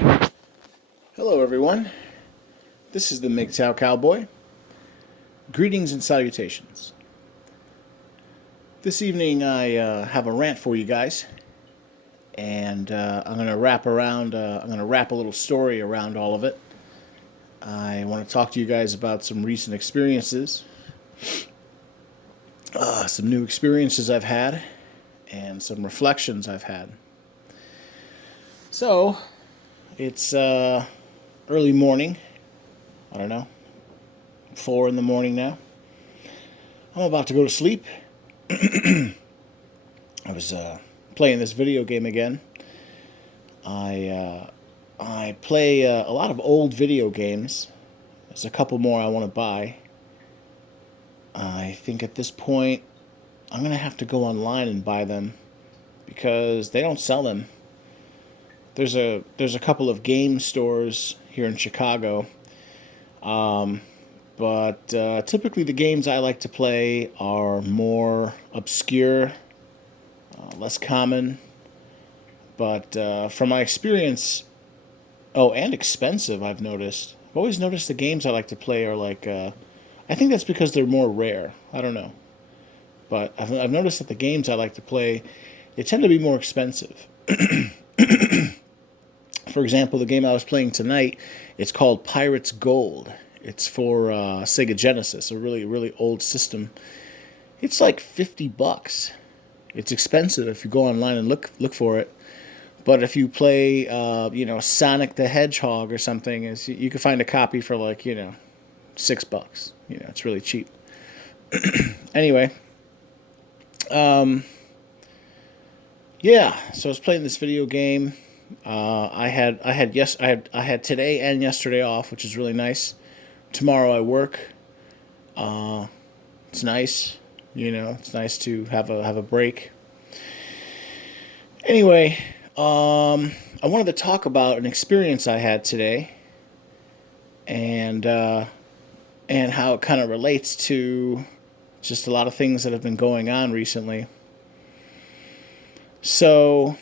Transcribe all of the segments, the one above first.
Hello, everyone. This is the Mgtow Cowboy. Greetings and salutations. This evening, I have a rant for you guys, and I'm going to wrap around. I'm going to wrap a little story around all of it. I want to talk to you guys about some recent experiences, some new experiences I've had, and some reflections I've had. So, it's early morning. I don't know, 4 in the morning now. I'm about to go to sleep. I was playing this video game again. I play a lot of old video games. There's a couple more I want to buy. I think at this point I'm gonna have to go online and buy them because they don't sell them. There's a couple of game stores here in Chicago, but typically the games I like to play are more obscure, less common. But from my experience, oh, and expensive, I've noticed. I've always noticed the games I like to play are like, I think that's because they're more rare. I don't know. But I've noticed that the games I like to play, they tend to be more expensive. For example, the game I was playing tonight, it's called Pirates Gold. It's for Sega Genesis, a really, really old system. It's like $50. It's expensive if you go online and look for it. But if you play, Sonic the Hedgehog or something, you can find a copy for like, $6. It's really cheap. Anyway, yeah. So I was playing this video game. I had today and yesterday off, which is really nice. Tomorrow I work. It's nice. It's nice to have a break. Anyway, I wanted to talk about an experience I had today, and how it kind of relates to just a lot of things that have been going on recently. So,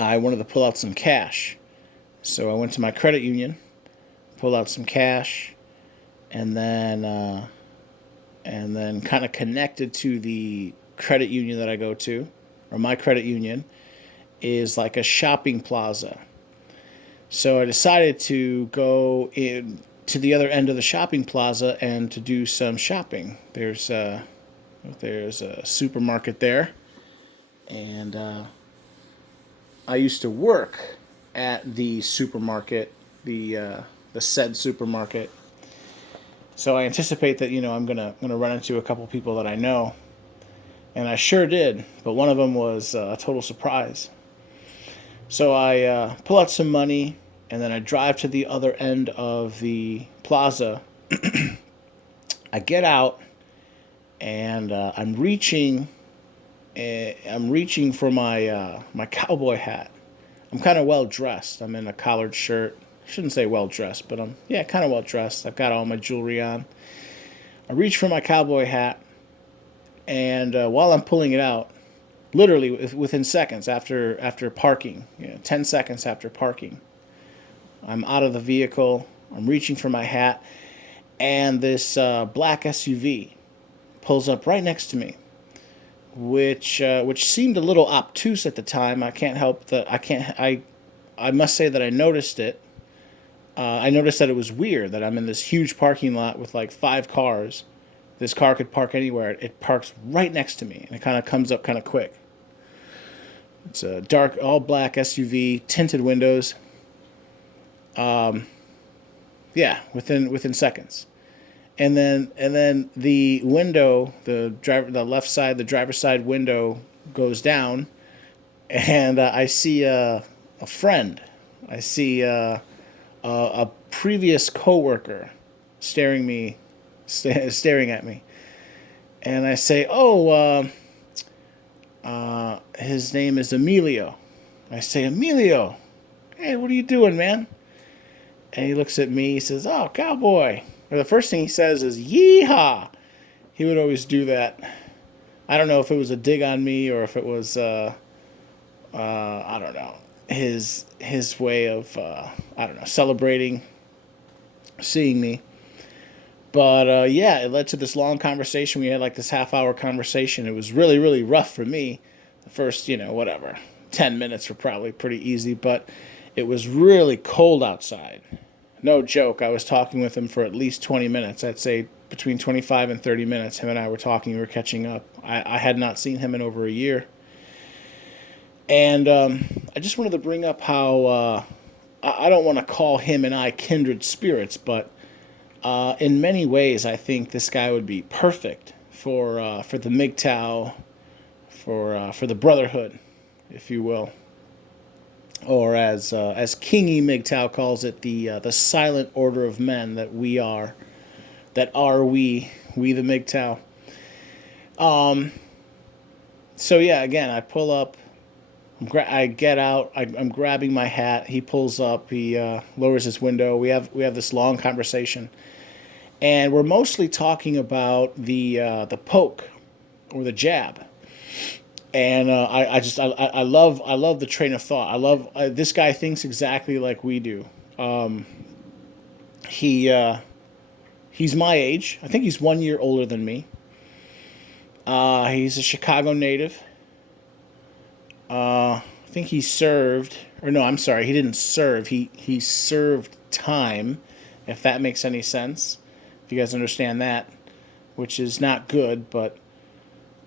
I wanted to pull out some cash. So I went to my credit union, pulled out some cash, and then kind of connected to the credit union that I go to, or my credit union, is like a shopping plaza. So I decided to go in to the other end of the shopping plaza and to do some shopping. There's a supermarket there, and I used to work at the supermarket, the said supermarket. So I anticipate that I'm gonna run into a couple people that I know, and I sure did. But one of them was a total surprise. So I pull out some money, and then I drive to the other end of the plaza. I get out, and I'm reaching. I'm reaching for my cowboy hat. I'm kind of well dressed. I'm in a collared shirt. I shouldn't say well dressed, but I'm kind of well dressed. I've got all my jewelry on. I reach for my cowboy hat, and while I'm pulling it out, literally within seconds after parking, 10 seconds after parking, I'm out of the vehicle. I'm reaching for my hat, and this black SUV pulls up right next to me, which seemed a little obtuse at the time. I can't help that. I must say that I noticed it. I noticed that it was weird that I'm in this huge parking lot with like 5 cars. This car could park anywhere. It parks right next to me, and it kind of comes up kind of quick. It's a dark, all black SUV, tinted windows. Yeah, within seconds. And then the window, the left side, the driver's side window goes down, and I see a friend. I see a previous coworker staring at me, and I say, "Oh, his name is Emilio." I say, "Emilio, hey, what are you doing, man?" And he looks at me. He says, "Oh, cowboy." Or the first thing he says is "Yeehaw." He would always do that. I don't know if it was a dig on me or if it was I don't know, his way of I don't know, celebrating seeing me. But yeah, it led to this long conversation. We had like this half-hour conversation. It was really, really rough for me. The first, whatever, 10 minutes were probably pretty easy, but it was really cold outside. No joke. I was talking with him for at least 20 minutes. I'd say between 25 and 30 minutes. Him and I were talking. We were catching up. I had not seen him in over a year. And I just wanted to bring up how I don't want to call him and I kindred spirits, but in many ways, I think this guy would be perfect for the Mgtow, for the Brotherhood, if you will, or as Kingy Mgtow calls it, the silent order of men that we are, that are we the Mgtow. So yeah, again, I pull up. I get out. I'm grabbing my hat. He pulls up. He lowers his window. We have this long conversation, and we're mostly talking about the poke or the jab. And I love the train of thought. I love this guy thinks exactly like we do. He he's my age. I think he's 1 year older than me. He's a Chicago native. I think he served, or no, I'm sorry, he didn't serve. He served time, if that makes any sense. If you guys understand that, which is not good, but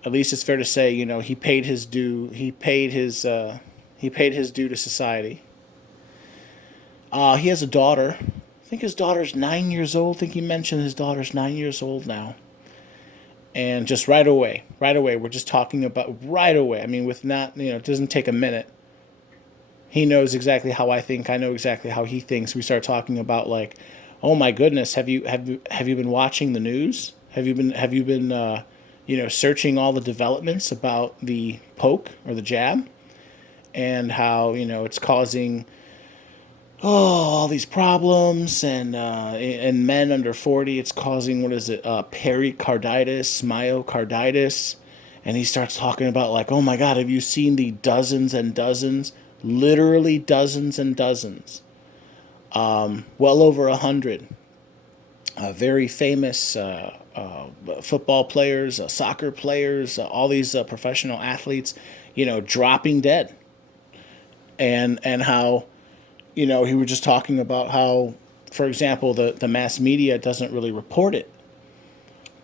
at least it's fair to say, he paid his due. He paid his due to society. He has a daughter. I think his daughter's 9 years old. I think he mentioned his daughter's 9 years old now. And just right away, we're just talking about right away. I mean, with not, it doesn't take a minute. He knows exactly how I think. I know exactly how he thinks. We start talking about like, oh my goodness, have you been watching the news? Have you been searching all the developments about the poke or the jab, and how it's causing all these problems, and in men under 40 it's causing, what is it, pericarditis, myocarditis. And he starts talking about like, oh my god, have you seen the dozens and dozens, literally dozens and dozens, well over 100 very famous football players, soccer players, all these professional athletes, dropping dead. And how, he was just talking about how, for example, the mass media doesn't really report it.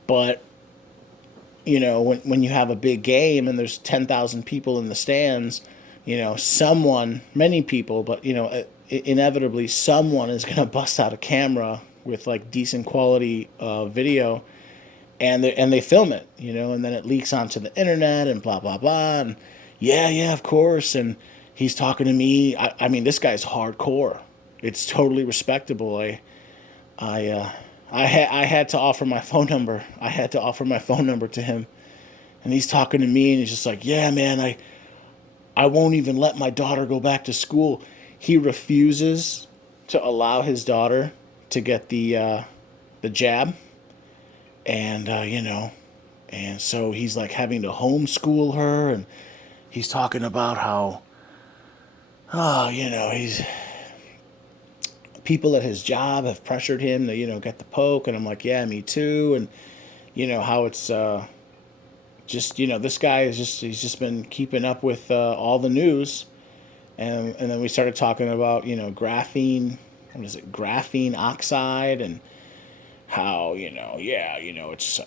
But, when you have a big game and there's 10,000 people in the stands, many people, but, inevitably someone is going to bust out a camera with like decent quality video, and they film it, and then it leaks onto the internet and blah blah blah, and yeah, of course. And he's talking to me. I mean, this guy's hardcore. It's totally respectable. I had to offer my phone number. I had to offer my phone number to him, and he's talking to me, and he's just like, yeah, man, I won't even let my daughter go back to school. He refuses to allow his daughter to get the jab, and and so he's like having to homeschool her, and he's talking about how, he's people at his job have pressured him to get the poke, and I'm like, yeah, me too. And how it's just this guy is he's just been keeping up with all the news. And then we started talking about graphene. What is it? Graphene oxide, and how it's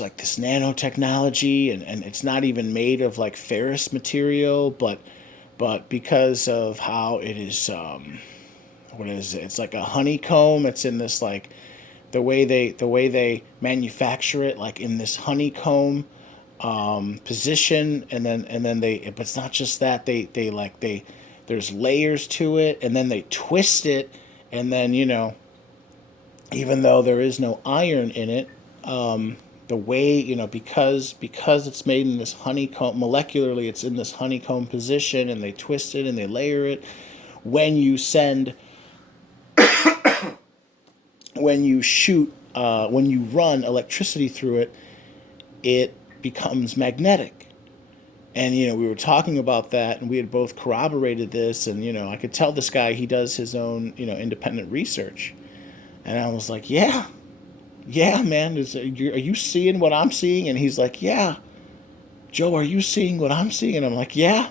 like this nanotechnology, and it's not even made of like ferrous material, but because of how it is, what is it? It's like a honeycomb. It's in this like the way they manufacture it, like in this honeycomb position, and then but it's not just that, they there's layers to it, and then they twist it, and then even though there is no iron in it, the way because it's made in this honeycomb, molecularly it's in this honeycomb position, and they twist it and they layer it. When you send when you shoot when you run electricity through it, it becomes magnetic. And, we were talking about that, and we had both corroborated this. And, I could tell this guy, he does his own, independent research. And I was like, yeah, yeah, man, are you seeing what I'm seeing? And he's like, yeah, Joe, are you seeing what I'm seeing? And I'm like, yeah,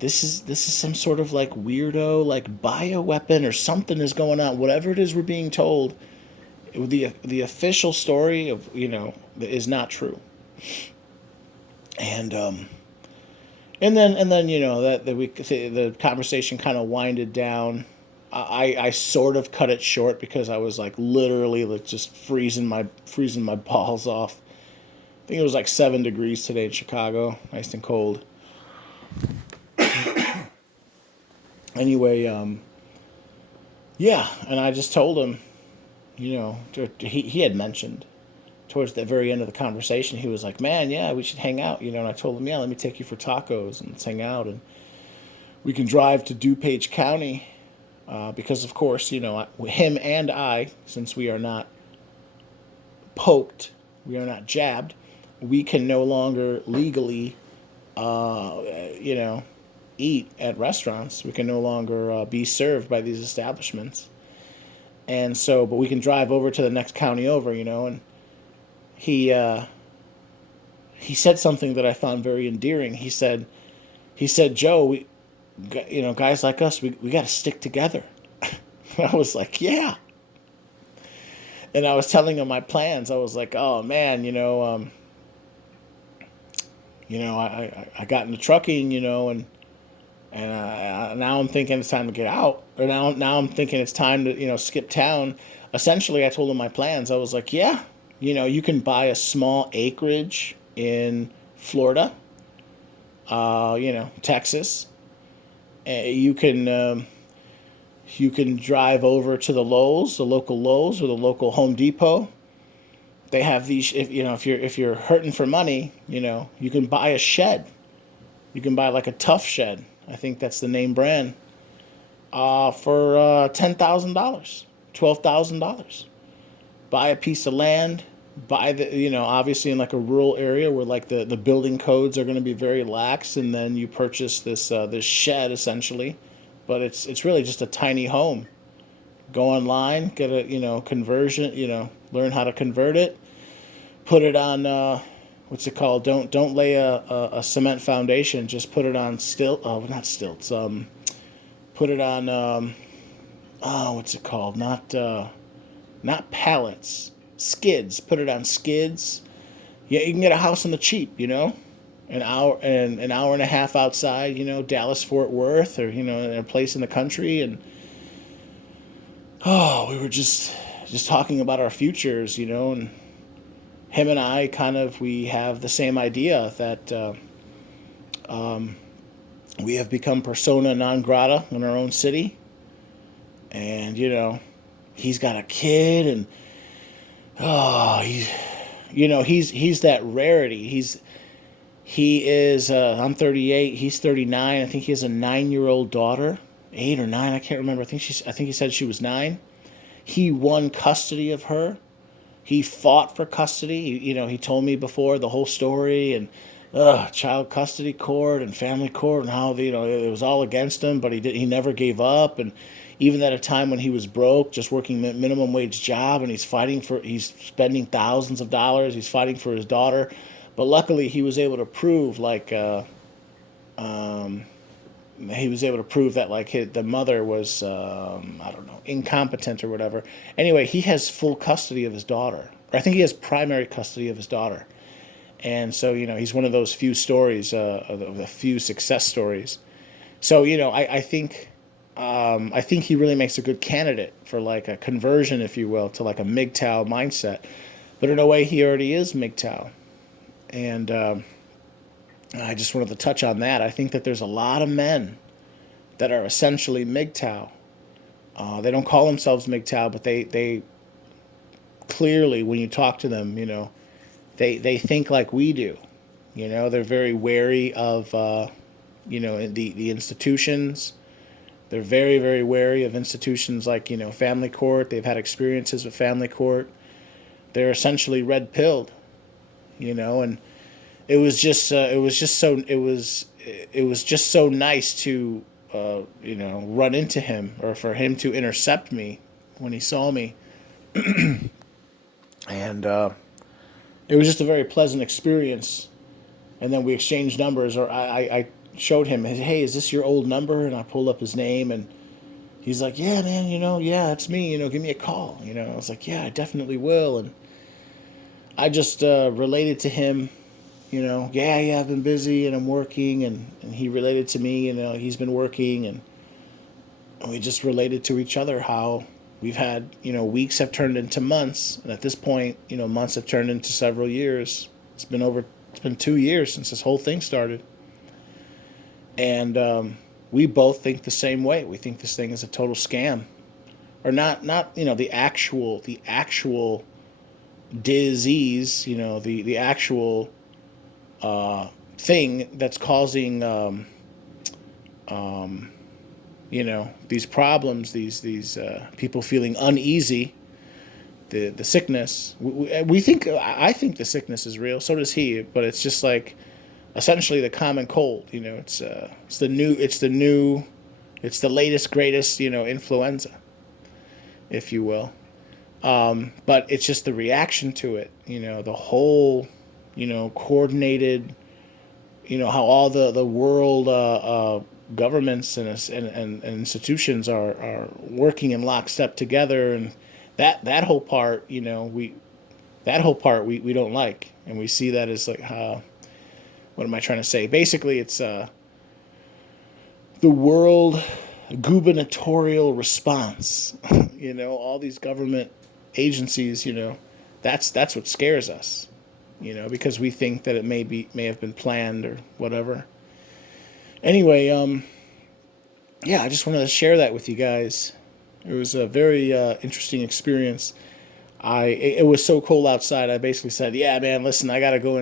this is some sort of like weirdo, like bioweapon or something is going on. Whatever it is we're being told, the official story of, is not true. And and then the conversation kind of winded down. I sort of cut it short because I was like literally like just freezing my balls off. I think it was like 7 degrees today in Chicago, nice and cold. Anyway, yeah, and I just told him, he had mentioned towards the very end of the conversation, he was like, "Man, yeah, we should hang out," and I told him, "Yeah, let me take you for tacos and let's hang out, and we can drive to DuPage County." Because of course, him and I, since we are not poked, we are not jabbed, we can no longer legally, uh, you know, eat at restaurants. We can no longer be served by these establishments. And so, but we can drive over to the next county over, and he uh, he said something that I found very endearing. He said, Joe, guys like us, we got to stick together. I was like, yeah. And I was telling him my plans. I was like, oh man, I got into trucking, and now I'm thinking it's time to get out. Or now I'm thinking it's time to skip town. Essentially, I told him my plans. I was like, yeah, you can buy a small acreage in Florida, Texas. You can drive over to the Lowe's, the local Lowe's, or the local Home Depot. They have these. If you're hurting for money, you can buy a shed. You can buy like a Tough Shed. I think that's the name brand. For $10,000, $12,000. Buy a piece of land. Buy obviously in like a rural area where like the building codes are going to be very lax, and then you purchase this shed essentially, but it's really just a tiny home. Go online, get a conversion, learn how to convert it, put it on what's it called? Don't lay a cement foundation. Just put it on stilt. Oh, not stilts. Put it on what's it called? Not pallets. Skids. Put it on skids. Yeah, you can get a house on the cheap. An hour and a half outside. Dallas Fort Worth, or in a place in the country. And we were just talking about our futures. And him and I we have the same idea that we have become persona non grata in our own city. And he's got a kid, and he's that rarity. He is I'm 38, he's 39. I think he has a 9-year-old daughter, 8 or 9, I can't remember. I think he said she was 9. He won custody of her. He fought for custody. He told me before the whole story, and child custody court and family court, and how it was all against him, but he never gave up. And even at a time when he was broke, just working minimum wage job, and he's spending thousands of dollars. He's fighting for his daughter, but luckily he was able to prove that like the mother was I don't know, incompetent or whatever. Anyway, he has full custody of his daughter. Or I think he has primary custody of his daughter. And so he's one of those few stories, of the few success stories. So I think he really makes a good candidate for like a conversion, if you will, to like a Mgtow mindset. But in a way, he already is Mgtow. And I just wanted to touch on that. I think that there's a lot of men that are essentially Mgtow. They don't call themselves Mgtow, but they clearly, when you talk to them, they think like we do. They're very wary of, the institutions. They're very, very wary of institutions like, family court. They've had experiences with family court. They're essentially red-pilled, and it was just so nice to run into him, or for him to intercept me when he saw me, and it was just a very pleasant experience. And then we exchanged numbers, or I showed him, hey, is this your old number? And I pulled up his name, and he's like, yeah, man, yeah, it's me, give me a call. I was like, yeah, I definitely will. And I just related to him, yeah, I've been busy and I'm working. And he related to me, he's been working. And we just related to each other how we've had, weeks have turned into months. And at this point, months have turned into several years. It's been 2 years since this whole thing started. And we both think the same way. We think this thing is a total scam. Or not the actual disease, the actual thing that's causing these problems, these people feeling uneasy, the sickness. We think, I think the sickness is real. So does he. But it's just like essentially the common cold. It's the latest greatest influenza, if you will. But it's just the reaction to it. The whole coordinated. How all the world governments and institutions are working in lockstep together, and that whole part, we don't like, and we see that as like, what am I trying to say? Basically, it's the world gubernatorial response. All these government agencies. That's what scares us. Because we think that it may have been planned or whatever. Anyway, yeah, I just wanted to share that with you guys. It was a very interesting experience. It was so cold outside. I basically said, "Yeah, man, listen, I gotta go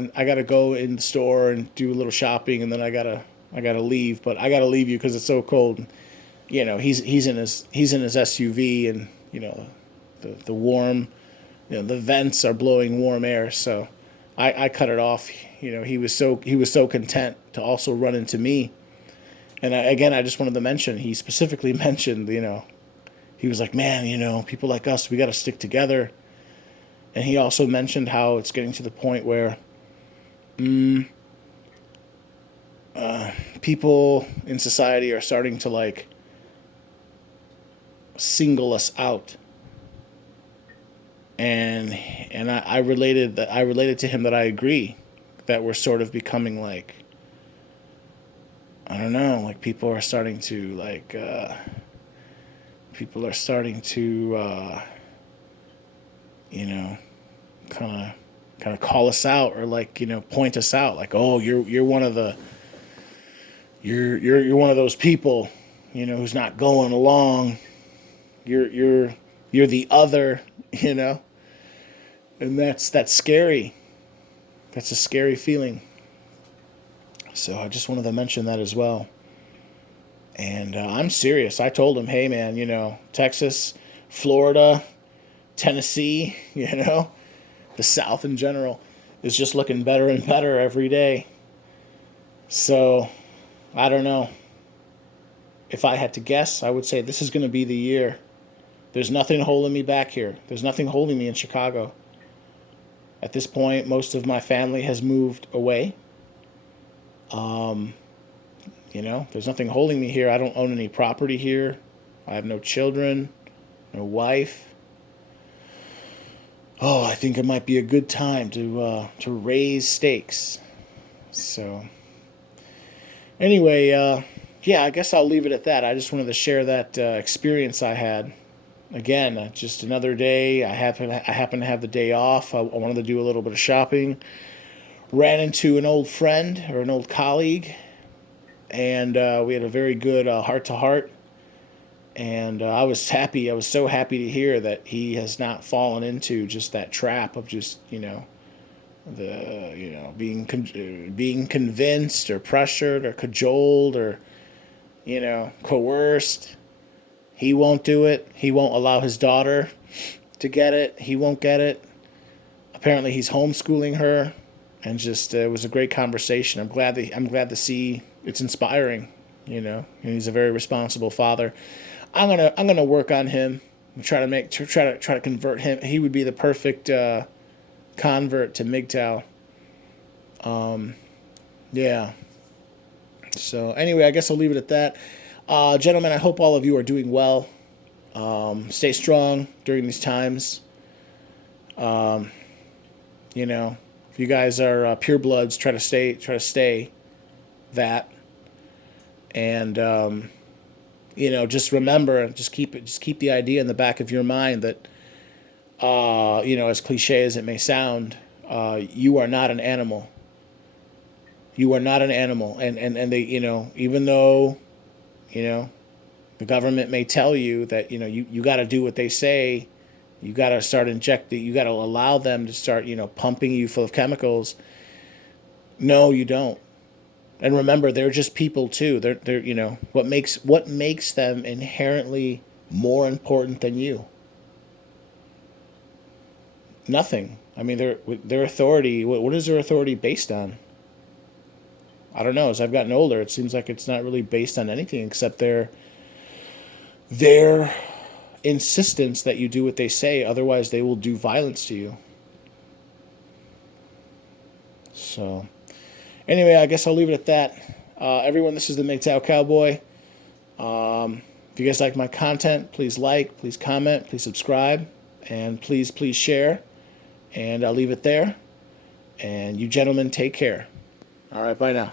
in the store and do a little shopping, and then I gotta leave. But I gotta leave you because it's so cold." He's in his SUV, and the warm, the vents are blowing warm air. So I cut it off. He was so content to also run into me. And I just wanted to mention, he specifically mentioned, he was like, man, people like us, we got to stick together. And he also mentioned how it's getting to the point where people in society are starting to like single us out. And I related to him that I agree that we're sort of becoming like, I don't know, like people are starting to kind of call us out, or like point us out, like, oh, you're one of the you're one of those people who's not going along, you're the other, and that's scary. That's a scary feeling. So I just wanted to mention that as well. And I'm serious. I told him, hey man, Texas, Florida, Tennessee, the South in general is just looking better and better every day. So I don't know. If I had to guess, I would say this is going to be the year. There's nothing holding me back here. There's nothing holding me in Chicago. At this point, most of my family has moved away. There's nothing holding me here. I don't own any property here. I have no children, no wife. Oh, I think it might be a good time to raise stakes. So, anyway, yeah, I guess I'll leave it at that. I just wanted to share that experience I had. Again, just another day. I happen to have the day off. I wanted to do a little bit of shopping. Ran into an old friend or an old colleague, and we had a very good heart-to-heart. And I was happy. I was so happy to hear that he has not fallen into just that trap of just being convinced or pressured or cajoled or coerced. He won't do it. He won't allow his daughter to get it. He won't get it. Apparently he's homeschooling her, and just it was a great conversation. I'm glad to see it's inspiring. You know, and he's a very responsible father. I'm gonna work on him. Try to try to convert him. He would be the perfect convert to Mgtow. Yeah. So anyway, I guess I'll leave it at that. Gentlemen, I hope all of you are doing well. Stay strong during these times. You know, if you guys are purebloods, try to stay that. And you know, just remember, just keep the idea in the back of your mind that you know, as cliche as it may sound, you are not an animal. You are not an animal, and they, you know, even though, you know, the government may tell you that, you know, you got to do what they say, you got to start injecting, you got to allow them to start, you know, pumping you full of chemicals. No, you don't. And remember, they're just people too. They're you know, what makes them inherently more important than you? Nothing. I mean, their authority. What is their authority based on? I don't know. As I've gotten older, it seems like it's not really based on anything except their insistence that you do what they say. Otherwise, they will do violence to you. So, anyway, I guess I'll leave it at that. Everyone, this is the Mgtow Cowboy. If you guys like my content, please like, please comment, please subscribe, and please share. And I'll leave it there. And you gentlemen, take care. All right, bye now.